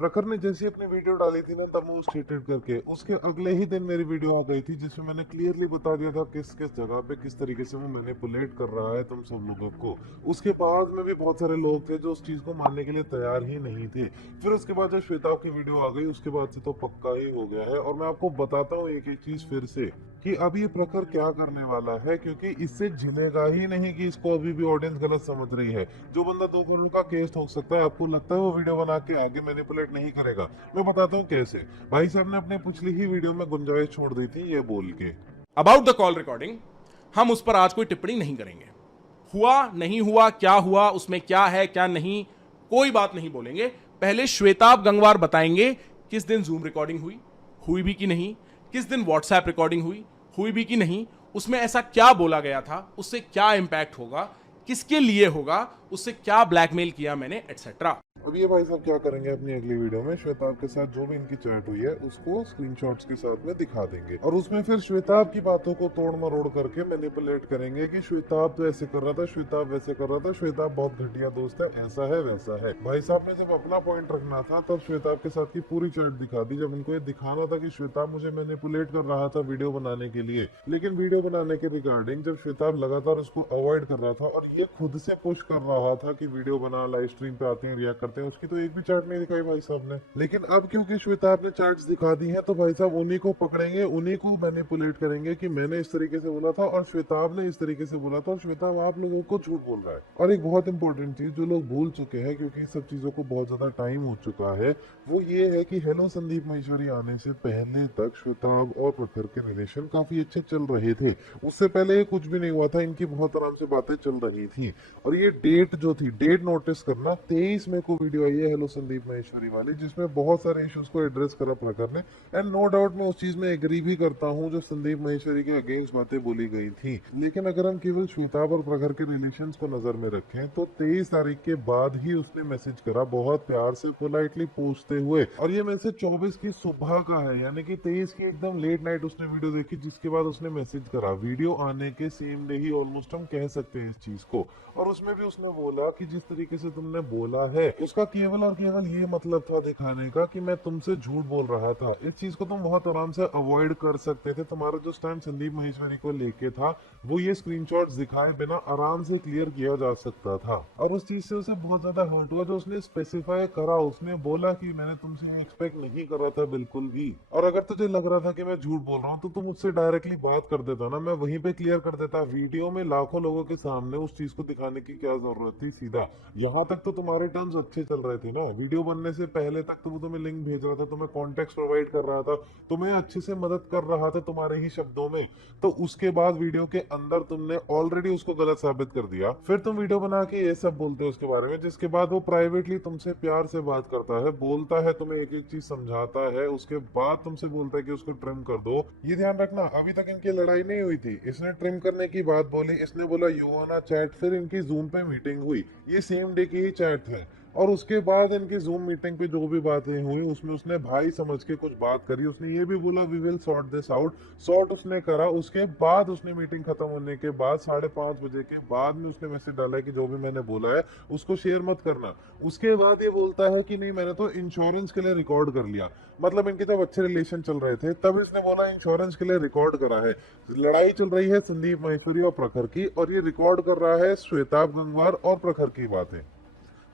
प्रखर ने जैसे अपनी वीडियो डाली थी ना तमोस ट्रीटेड करके, उसके अगले ही दिन मेरी वीडियो आ गई थी जिसमें मैंने क्लियरली बता दिया था किस किस जगह पे किस तरीके से वो मैनिपुलेट कर रहा है तुम सब लोगों को। उसके बाद में भी बहुत सारे लोग थे जो उस चीज को मानने के लिए तैयार ही नहीं थे। फिर उसके बाद जब श्वेता की वीडियो आ गई उसके बाद से तो पक्का ही हो गया है। और मैं आपको बताता हूँ एक एक चीज फिर से कि अब ये प्रखर क्या करने वाला है, क्योंकि इससे झिलेगा ही नहीं कि इसको अभी भी ऑडियंस गलत समझ रही है। जो बंदा 2 करोड़ का केस ठोक सकता है, आपको लगता है वो वीडियो बना के आगे मैनिपुलेट नहीं करेगा? मैं बताता हूँ कैसे। भाई साहब ने अपने पिछली ही वीडियो में गुंजाइश छोड़ दी थी ये बोल के, अबाउट द कॉल रिकॉर्डिंग हम उस पर आज कोई टिप्पणी नहीं करेंगे। हुआ नहीं हुआ, क्या हुआ, उसमें क्या है क्या नहीं, कोई बात नहीं बोलेंगे। पहले श्वेताब गंगवार बताएंगे किस दिन जूम रिकॉर्डिंग हुई, हुई भी कि नहीं, किस दिन व्हाट्सएप रिकॉर्डिंग हुई, हुई भी कि नहीं, उसमें ऐसा क्या बोला गया था, उससे क्या इंपैक्ट होगा, किसके लिए होगा, उससे क्या ब्लैकमेल किया मैंने, एटसेट्रा। अब ये भाई साहब क्या करेंगे अपनी अगली वीडियो में, श्वेताब के साथ जो भी इनकी चैट हुई है उसको स्क्रीनशॉट्स के साथ में दिखा देंगे और उसमें फिर श्वेताब की बातों को तोड़ मरोड़ करके मैनिपुलेट करेंगे कि श्वेताब तो ऐसे कर रहा था, श्वेताब वैसे कर रहा था, श्वेताब बहुत घटिया दोस्त है, ऐसा है वैसा है। भाई साहब ने जब अपना पॉइंट रखना था तब श्वेताब के साथ की पूरी चैट दिखा दी, जब इनको ये दिखाना था कि श्वेताब मुझे मैनिपुलेट कर रहा था वीडियो बनाने के लिए। लेकिन वीडियो बनाने के रिगार्डिंग जब श्वेताब लगातार उसको अवॉइड कर रहा था और ये खुद से पुश कर रहा था कि वीडियो बना, लाइव स्ट्रीम पे आते हैं, रिएक्ट करते हैं, उसकी तो एक भी चार्ट नहीं दिखाई भाई साहब ने। लेकिन अब क्योंकि श्वेताब ने चार्ट्स दिखा दी हैं तो भाई साहब उन्हीं को पकड़ेंगे, उन्हीं को मैनिपुलेट करेंगे कि मैंने इस तरीके से बोला था और श्वेताब ने इस तरीके से बोला था और श्वेताब आप लोगों को झूठ बोल रहा है। और एक बहुत इंपॉर्टेंट चीज जो लोग भूल चुके हैं क्योंकि सब चीजों को बहुत ज्यादा टाइम हो चुका है, वो ये है कि हेलो संदीप महेश्वरी आने से पहले तक श्वेताब और प्रखर के रिलेशन काफी अच्छे चल रहे थे। उससे पहले कुछ भी नहीं हुआ था, इनकी बहुत आराम से बातें चल रही थी। और ये डेट जो थी, डेट नोटिस करना, 23 मई को वीडियो आई है हेलो संदीप महेश्वरी वाली, जिसमें बहुत सारे इश्यूज को एड्रेस करा प्रखर ने। एंड नो डाउट मैं उस चीज में एग्री भी करता हूँ जो संदीप महेश्वरी के अगेंस्ट बातें बोली गई थी। लेकिन अगर हम केवल श्वेताब और प्रखर के रिलेशंस को नजर में रखें तो 23 तारीख के बाद ही उसने मैसेज करा, बहुत प्यार से पोलाइटली पूछते हुए। और ये मैसेज 24 की सुबह का है, यानी कि 23 की एकदम लेट नाइट उसने वीडियो देखी, जिसके बाद उसने मैसेज करा। वीडियो आने के सेम डे ही ऑलमोस्ट हम कह सकते हैं इस चीज को। और उसमें भी उसने बोला कि जिस तरीके से तुमने बोला है उसका केवल और केवल ये मतलब था दिखाने का कि मैं तुमसे झूठ बोल रहा था। इस चीज को तुम बहुत आराम से अवॉइड कर सकते थे। तुम्हारा जो स्टैंड संदीप महेश्वरी को लेके था वो ये स्क्रीनशॉट्स दिखाए बिना आराम से क्लियर किया जा सकता था। और उस चीज से उसे बहुत ज्यादा हर्ट हुआ जो उसने स्पेसिफाई करा, उसने बोला कि मैंने तुमसे एक्सपेक्ट नहीं करा था बिल्कुल भी। और अगर तुझे लग रहा था कि मैं झूठ बोल रहा हूँ तो तुम मुझसे डायरेक्टली बात कर देता ना, मैं वहीं पे क्लियर कर देता। वीडियो में लाखों लोगों के सामने उस चीज को दिखाने की क्या जरूरत थी सीधा। यहाँ तक तो तुम्हारे टर्म्स अच्छे चल रहे थे ना, वीडियो बनने से पहले तक तो वो तुम्हें लिंक भेज रहा था, तुम्हें कॉन्टेक्स्ट प्रोवाइड कर रहा था, तुम्हें अच्छे से मदद कर रहा था तुम्हारे ही शब्दों में। तो उसके बाद वीडियो के अंदर तुमने ऑलरेडी उसको गलत साबित कर दिया, फिर तुम वीडियो बना के ये सब बोलते हो उसके बारे में, जिसके बाद वो प्राइवेटली तुमसे प्यार से बात करता है, बोलता है, तुम्हें एक एक चीज समझाता है, उसके बाद तुमसे बोलता है कि उसको ट्रिम कर दो। ये ध्यान रखना, अभी तक इनकी लड़ाई नहीं हुई थी, इसने ट्रिम करने की बात बोली, इसने बोला यू वांना चैट, फिर इनकी जूम पे मीटिंग हुई, ये सेम डे की ही चैट है। और उसके बाद इनकी जूम मीटिंग पे जो भी बातें हुई उसमें उसने भाई समझ के कुछ बात करी, उसने ये भी बोला we will sort this out, sort उसने करा। उसके बाद उसने मीटिंग खत्म होने के बाद 5:30 बजे के बाद में उसने मैसेज डाला है कि जो भी मैंने बोला है उसको शेयर मत करना। उसके बाद ये बोलता है कि नहीं मैंने तो इंश्योरेंस के लिए रिकॉर्ड कर लिया। मतलब इनके जब अच्छे रिलेशन चल रहे थे तब इसने बोला इंश्योरेंस के लिए रिकॉर्ड करा है। लड़ाई चल रही है संदीप महेश्वरी और प्रखर की और ये रिकॉर्ड कर रहा है श्वेताब गंगवार और प्रखर की बातें।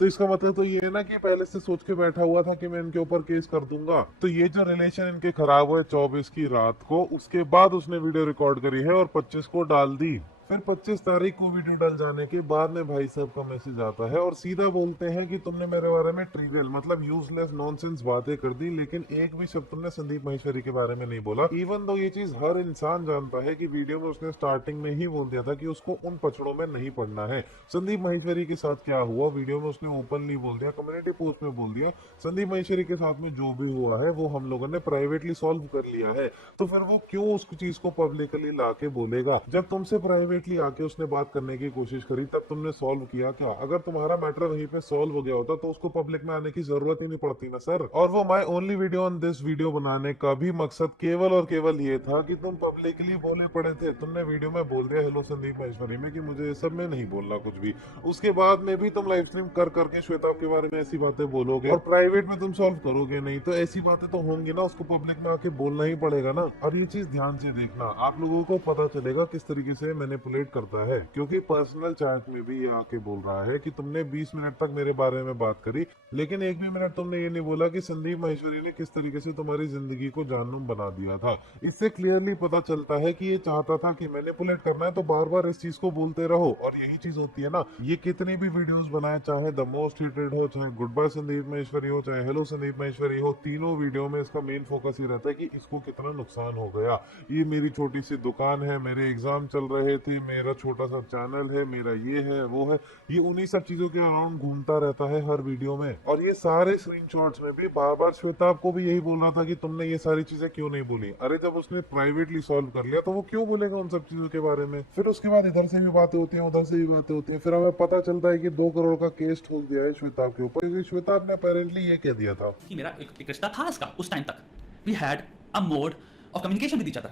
तो इसका मतलब तो ये है ना कि पहले से सोच के बैठा हुआ था कि मैं इनके ऊपर केस कर दूंगा। तो ये जो रिलेशन इनके खराब हुए 24 की रात को, उसके बाद उसने वीडियो रिकॉर्ड करी है और 25 को डाल दी। फिर 25 तारीख को वीडियो डल जाने के बाद में भाई साहब का मैसेज आता है और सीधा बोलते हैं कि तुमने मेरे बारे में ट्रिवियल मतलब यूजलेस नॉनसेंस बातें कर दी, लेकिन एक भी शब्द तुमने संदीप महेश्वरी के बारे में नहीं बोला। इवन दो ये चीज हर इंसान जानता है कि वीडियो में उसने स्टार्टिंग में ही बोल दिया था कि उसको उन पचड़ों में नहीं पड़ना है। संदीप महेश्वरी के साथ क्या हुआ वीडियो में उसने ओपनली बोल दिया, कम्युनिटी पोस्ट में बोल दिया। संदीप महेश्वरी के साथ में जो भी हुआ है वो हम लोगों ने प्राइवेटली सॉल्व कर लिया है। तो फिर वो क्यों उस चीज को पब्लिकली ला के बोलेगा? जब तुमसे प्राइवेटली इमीडिएटली आके उसने बात करने की कोशिश करी तब तुमने सॉल्व किया क्या? अगर तुम्हारा मैटर वहीं पे सॉल्व हो गया होता तो उसको पब्लिक में आने की जरूरत ही नहीं पड़ती ना सर। और वो my only video on this video बनाने का भी मकसद केवल और केवल ये था कि तुम पब्लिकली बोले पड़े थे। तुमने वीडियो में बोल दिया हेलो संदीप महेश्वरी में कि मुझे ये सब में नहीं बोलना कुछ भी। उसके बाद में भी तुम लाइव स्ट्रीम कर करके श्वेताब के बारे में ऐसी बातें बोलोगे और प्राइवेट में तुम सॉल्व करोगे नहीं, तो ऐसी बातें तो होंगी ना, उसको पब्लिक में आके बोलना ही पड़ेगा ना। और ये चीज ध्यान से देखना, आप लोगों को पता चलेगा किस तरीके से मैनिपुलेट करता है, क्योंकि पर्सनल चैट में भी ये आके बोल रहा है कि तुमने 20 मिनट तक मेरे बारे में बात करी, लेकिन एक भी मिनट तुमने ये नहीं बोला कि संदीप महेश्वरी ने किस तरीके से तुम्हारी जिंदगी को जानूम बना दिया था। इससे क्लियरली पता चलता है कि ये चाहता था कि मैनिपुलेट करना है तो बार बार इस चीज को बोलते रहो। और यही चीज होती है ना, ये कितनी भी वीडियोस बनाए, चाहे द मोस्ट हिटेड हो, चाहे गुड बाय संदीप महेश्वरी हो, चाहे हेलो संदीप महेश्वरी हो, तीनों वीडियो में इसका मेन फोकस ही रहता है कि इसको कितना नुकसान हो गया। ये मेरी छोटी सी दुकान है, मेरे एग्जाम चल रहे थे, मेरा छोटा सा चैनल है, मेरा ये है वो है, ये उन्हीं सब चीजों के अराउंड घूमता रहता है हर वीडियो में। और ये सारे स्क्रीनशॉट्स में भी बार बार श्वेताब को भी यही बोल रहा था कि तुमने ये सारी चीजें क्यों नहीं बोली। अरे जब उसने प्राइवेटली सॉल्व कर लिया तो वो क्यों बोलेगा उन सब चीजों के बारे में? फिर उसके बाद इधर से भी बातें होती हैं, उधर से भी बातें होती हैं, फिर हमें पता चलता है कि 2 करोड़ का केस ठोक दिया है श्वेताब के ऊपर, क्योंकि श्वेताब ने अपेरेंटली ये कह दिया था कि मेरा एक रिश्ता था इसका उस टाइम तक। We had a mode of communication with each other.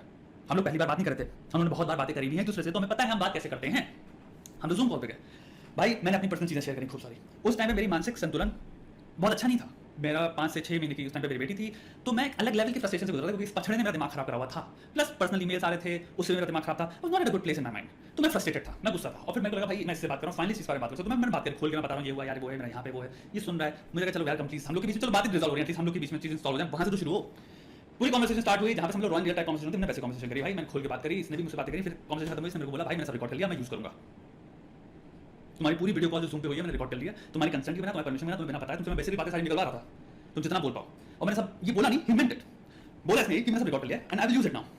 हम लोग पहली बार बात नहीं कर रहे थे, हम लोगों ने बहुत बार बातें करी भी हैं एक दूसरे से, तो हमें पता है हम बात कैसे करते हैं। हम तो जूम कॉल पे गए भाई, मैंने अपनी पर्सनल चीज़ें शेयर करी खूब सारी। उस टाइम में मेरी मानसिक संतुलन बहुत अच्छा नहीं था। मेरा 5 से 6 महीने की उस टाइम पे मेरी बेटी थी, तो मैं एक अलग लेवल की फ्रस्ट्रेशन से गुजर रहा था, क्योंकि इस पछड़े ने मेरा दिमाग खराब करा हुआ था। प्लस पर्सनल ईमेल्स आ रहे थे, उससे मेरा दिमाग खराब था। Was not in a good place in my mind. तो मैं फ्रस्ट्रेटेड था, मैं गुस्सा था, और फिर मेरे को लगा भाई मैं इससे बात कर रहा हूँ, फाइनली इस बारे में बात कर सकता हूं। तो मैंने बात कर खोल के मैं बता रहा हूँ ये हुआ यार, वो है, मेरा यहाँ पे वो है, ये सुन रहा है। मुझे लगा चलो यार कंप्लीट हम लोग के बीच में चलो बातें रिजॉल्व हो रही है, एटलीस्ट हम लोग के बीच में चीजें सॉल्व हो जाए, वहां से तो शुरू हो। पूरी कॉन्वर्सेशन स्टार्ट हुई, जहां पे हम लोग रॉयल रियल टाइप कॉन्वर्सेशन होती है, मैंने वैसे कॉन्वर्सेशन करी भाई, मैंने खोल के बात करी, इसने भी मुझसे बात करी, फिर कॉन्वर्सेशन खत्म हुई, इसने मेरे को बोला भाई मैंने सब रिकॉर्ड कर लिया, मैं यूज करूंगा। तुम्हारी पूरी वीडियो कॉल जो जूम पे हुई है मैंने रिकॉर्ड कर लिया, तुम्हारी कंसेंट के बिना, तुम्हारी परमिशन के बिना, तुम्हें बिना बताया, तुमसे मैं वैसे भी बातें सारी निकलवा रहा था, तुम जितना बोल पाओ। और मैंने सब ये बोला नहीं, ही मेंट इट, बोला इसने कि मैंने सब रिकॉर्ड कर लिया and I will use it now.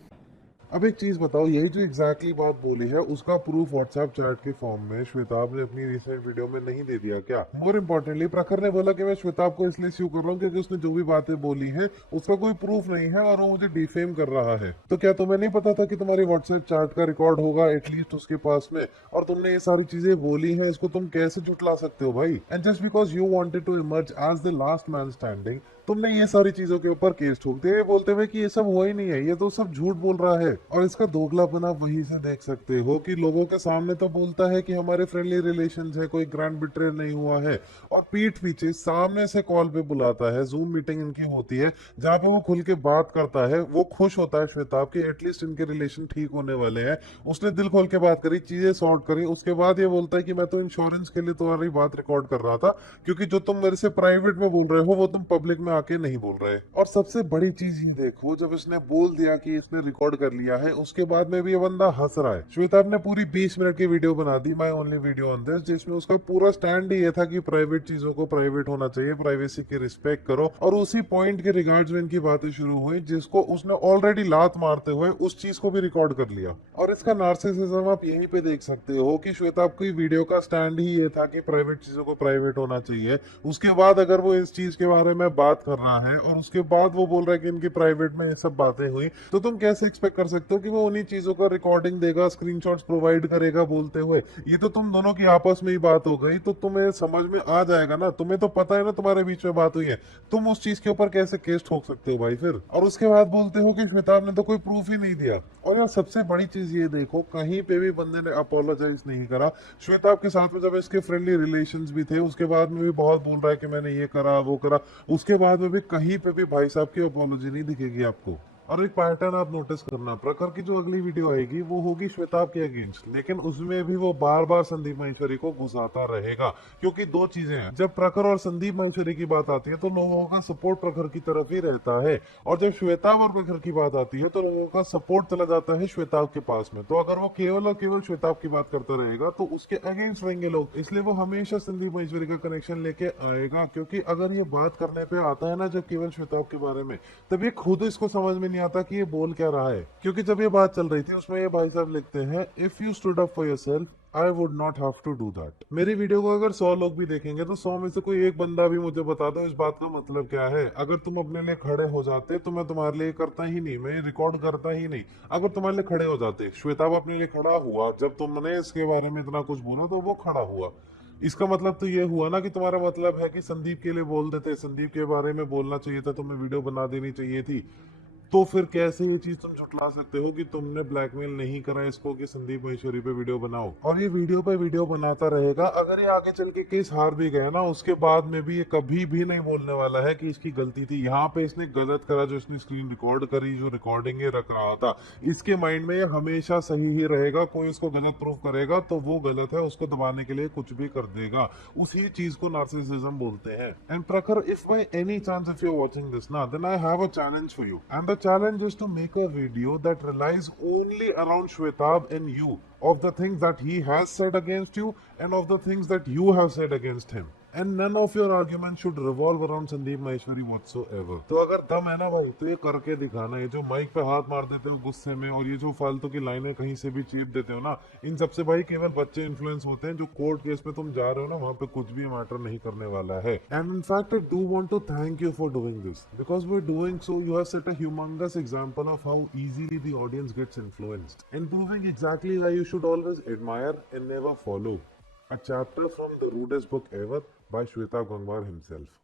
अब एक चीज बताओ, यही जो एग्जैक्टली बात बोली है उसका प्रूफ व्हाट्सएप चैट के फॉर्म में श्वेताब ने अपनी रिसेंट वीडियो में नहीं दे दिया क्या? मोर इम्पोर्टेंटली प्रखर ने बोला कि मैं श्वेताब को इसलिए स्यू कर रहा हूँ क्योंकि उसने जो भी बातें बोली हैं उसका कोई प्रूफ नहीं है और वो मुझे डिफेम कर रहा है। तो क्या तुम्हें नहीं पता था कि तुम्हारी व्हाट्सएप चैट का रिकॉर्ड होगा एटलीस्ट उसके पास में, और तुमने ये सारी चीजें बोली हैं, इसको तुम कैसे झुटला सकते हो भाई? And just because you wanted to emerge as the last man standing, तुमने ये सारी चीजों के ऊपर केस ठोक दिए बोलते हुए कि ये सब हुआ ही नहीं है, ये तो सब झूठ बोल रहा है। और इसका दोगलापन आप वहीं से देख सकते हो कि लोगों के सामने तो बोलता है कि हमारे फ्रेंडली रिलेशंस है, कोई ग्रैंड बिट्रेयल नहीं हुआ है, और पीठ पीछे सामने से कॉल पे बुलाता है, जूम मीटिंग इनकी होती है जहाँ पे वो खुल के बात करता है, वो खुश होता है श्वेताब के एटलीस्ट इनके रिलेशन ठीक होने वाले हैं, उसने दिल खोल के बात करी, चीजें सॉर्ट करी, उसके बाद ये बोलता है कि मैं तो इंश्योरेंस के लिए तुम्हारी बात रिकॉर्ड कर रहा था, क्योंकि जो तुम मेरे से प्राइवेट में बोल रहे हो वो तुम पब्लिक में आके नहीं बोल रहे। और सबसे बड़ी चीज ये देखो, जब इसने बोल दिया कि इसने रिकॉर्ड कर लिया है, उसके बाद में भी ये बंदा हंस रहा है। श्वेताब ने पूरी 20 मिनट की वीडियो बना दी, my only video on this, जिसमें उसका पूरा स्टैंड ही ये था कि प्राइवेट चीजों को प्राइवेट होना चाहिए, प्राइवेसी की रिस्पेक्ट करो, और उसी पॉइंट के रिगार्ड्स में इनकी बातें शुरू हुई जिसको उसने ऑलरेडी लात मारते हुए उस चीज को भी रिकॉर्ड कर लिया। और इसका नार्सिसिज्म आप यहीं पे देख सकते हो कि श्वेताब की वीडियो का स्टैंड ही ये था कि प्राइवेट चीजों को प्राइवेट होना चाहिए। उसके बाद अगर वो इस चीज के बारे में बात कर रहा है और उसके बाद वो बोल रहा है कि इनकी प्राइवेट में ये सब बातें हुई, तो तुम कैसे एक्सपेक्ट कर सकते हो कि वो उन्हीं चीजों का रिकॉर्डिंग देगा, स्क्रीनशॉट्स प्रोवाइड करेगा बोलते हुए? ये तो तुम दोनों की आपस में ही बात हो गई, तो तुम्हें समझ में आ जाएगा ना, तुम्हें तो पता है ना तुम्हारे बीच में बात हुई है, तुम उस चीज के ऊपर कैसे केस ठोक सकते हो भाई फिर? और उसके बाद बोलते हो कि श्वेताब ने तो कोई प्रूफ ही नहीं दिया। और यार सबसे बड़ी चीज ये देखो, कहीं पे भी बंदे ने अपोलोजाइज नहीं करा। श्वेताब के साथ में जब इसके फ्रेंडली रिलेशंस भी थे, उसके बाद में भी बहुत बोल रहा है कि मैंने ये करा वो करा, उसके बाद में भी कहीं पे भी भाई साहब की अपोलॉजी नहीं दिखेगी आपको। और एक पैटर्न आप नोटिस करना, प्रखर की जो अगली वीडियो आएगी वो होगी श्वेताब के अगेंस्ट, लेकिन उसमें भी वो बार बार संदीप महेश्वरी को घुसाता रहेगा, क्योंकि दो चीजें हैं, जब प्रखर और संदीप महेश्वरी की बात आती है तो लोगों का सपोर्ट प्रखर की तरफ ही रहता है, और जब श्वेताब और प्रखर की बात आती है तो लोगों का सपोर्ट चला जाता है श्वेताब के पास में। तो अगर वो केवल और केवल श्वेताब की बात करता रहेगा तो उसके अगेंस्ट रहेंगे लोग, इसलिए वो हमेशा संदीप महेश्वरी का कनेक्शन लेके आएगा। क्योंकि अगर ये बात करने पे आता है ना जब केवल श्वेताब के बारे में, तब ये खुद इसको समझ में नहीं आता कि ये बोल क्या रहा है, क्योंकि जब ये बात चल रही थी उसमें ये भाई साहब लिखते हैं, if you stood up for yourself I would not have to do that. मेरी वीडियो को अगर 100 लोग भी देखेंगे तो 100 में से कोई एक बंदा भी मुझे बता दो इस बात का मतलब क्या है। अगर तुम अपने लिए खड़े हो जाते तो मैं तुम्हारे लिए करता ही नहीं, मैं रिकॉर्ड करता ही नहीं। अगर तुम्हारे लिए खड़े हो जाते, श्वेताब अपने लिए खड़ा हुआ, जब तुमने इसके बारे में इतना कुछ बोला तो वो खड़ा हुआ। इसका मतलब तो ये हुआ ना कि तुम्हारा मतलब है कि संदीप के लिए बोल देते, संदीप के बारे में बोलना चाहिए था, तुम्हें वीडियो बना देनी चाहिए थी। तो फिर कैसे ये चीज तुम झुटला सकते हो कि तुमने ब्लैकमेल नहीं करा इसको कि संदीप महेश्वरी पे वीडियो बनाओ। और ये वीडियो पे वीडियो बनाता रहेगा। अगर ये आगे चल के केस हार भी गया ना, उसके बाद में भी ये कभी भी नहीं बोलने वाला है कि इसकी गलती थी। यहाँ पे इसने गलत करा, जो इसने स्क्रीन रिकॉर्ड करी, जो रिकॉर्डिंग रख रहा था, इसके माइंड में ये हमेशा सही ही रहेगा। कोई इसको गलत प्रूफ करेगा तो वो गलत है, उसको दबाने के लिए कुछ भी कर देगा। उसी चीज को नार्सिसिज्म बोलते हैं। And Prakhar, if by any chance if you are watching this ना, then I have a challenge for you, and the challenge is to make a video that relies only around Shwetab and you, of the things that he has said against you and of the things that you have said against him, and none of your arguments should revolve around Sandeep Maheshwari whatsoever। तो अगर दम है ना भाई तो ये करके दिखाना। ये जो माइक पे हाथ मार देते हो गुस्से में और ये जो फालतू की लाइनें कहीं से भी चीप देते हो ना, इन सबसे भाई केवल बच्चे इन्फ्लुएंस होते हैं। जो कोर्ट केस में तुम जा रहे हो ना, वहां पे कुछ भी मैटर नहीं करने वाला है। And in fact I do want to thank you for doing this, because we are doing so you have set a humongous example of how easily the audience gets influenced, and proving exactly why you should always admire and never follow. A chapter from the rudest book ever by Shwetabh Gangwar himself.